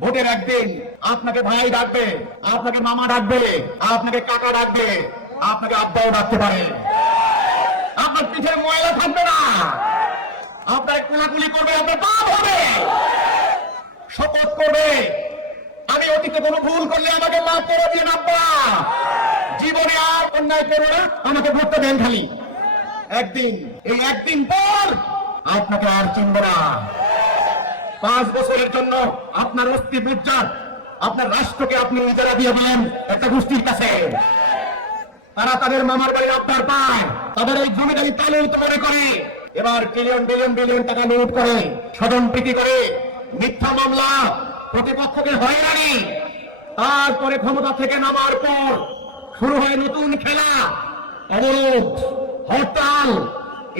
ভোটের একদিন আপনাকে ভাই ডাকবে, আপনাকে মামা ডাকবে, আপনাকে কাকা ডাকবে, আপনাকে আব্বাও ডাকতে পারে। আপনার পিঠের ময়লা থাকবে না, আপনার কোলাকুলি করবে, আপনার পাপ হবে, শপথ করবে আমি অতীতে কোনো ভুল করলে আমাকে মাফ করে দিয়ে আব্বা, জীবনে আর অন্যায় করবো না, আমাকে ভোটটা দেন খালি। একদিন, এই একদিন পর আপনাকে আর চিনব না। 5 বছরের জন্য আপনার অস্থির উজ্জ্বল আপনার রাষ্ট্রকে আপনি নিজেরা দিয়ে দিলেন একটা গোষ্ঠীর কাছে। তারা তাদের মামার বাড়ি আপনার পায়, তাদের এই জমিদারি তালিত মনে করে এবার ট্রিলিয়ন বিলিয়ন বিলিয়ন টাকা লুট করে, স্বজনপ্রীতি করে, মিথ্যা মামলা, প্রতিপক্ষকে হয়রানি, তারপরে ক্ষমতা থেকে নামার পর শুরু হয় নতুন খেলা, অবরোধ, হরতাল।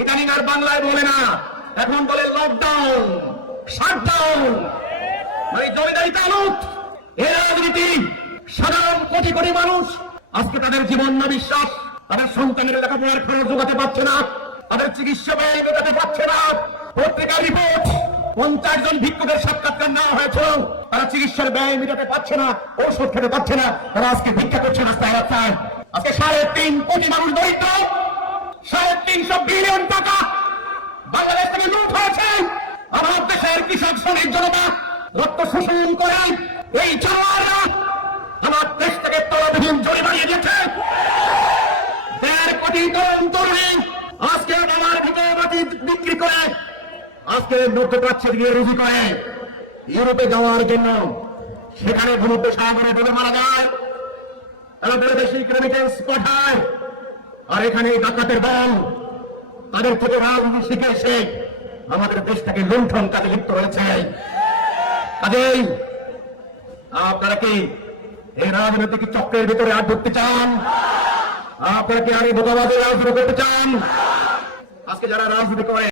ইদানিং আর বাংলায় বলে না, এখন বলে লকডাউন, শাটডাউন, মানে জমিদারি তালুক। এই রাজনীতি সাধারণ কোটি কোটি মানুষ আজকে তাদের জীবন না বিশ্বাস, তাদের সন্তানের লেখাপড়ার খরচ যোগাতে পারছে না, তাদের চিকিৎসা ব্যয় মেটাতে পারছে না। পত্রিকার রিপোর্ট 50 জন ভিক্ষুকের সাক্ষাৎকার নেওয়া হয়েছে, তারা চিকিৎসার ব্যয় মেটাতে পারছে না, ঔষধ খেতে পারছে না, তারা আজকে ভিক্ষা করছে রাস্তায় রাস্তায়। আজকে 3.5 কোটি মানুষ দরিদ্র, 350 বিলিয়ন টাকা বাংলাদেশ থেকে লুট হয়েছে। আমার দেশের কৃষক শ্রমিক জনতা রক্ত শোষণ করে এই জানোয়াররা আমার দেশ থেকে তলবিহীন জমি বানিয়ে দিয়েছে। 1.5 কোটি তরুণ তরুণী আজকে আমার ভিতরে মাটি বিক্রি করে আজকে মধ্যপ্রাচ্যে গিয়ে রুজি করে ইউরোপে যাওয়ার জন্য, সেখানে ভূমধ্য সাগরে ডুবে মারা যায়, তারা বৈদেশিক রেমিটেন্স পাঠায়, আর এখানে ডাকাতের দল তাদের থেকে রাজনীতি শিখে এসে আমাদের দেশটাকে লুণ্ঠন কাজে লিপ্ত রয়েছে। কাজেই আপনারা কি এই রাজনৈতিক চক্রের ভিতরে আর ঢুকতে চান? আপনারা কি আর এই বোকাবাদের রাজনীতি করতে চান? আজকে যারা রাজনীতি করে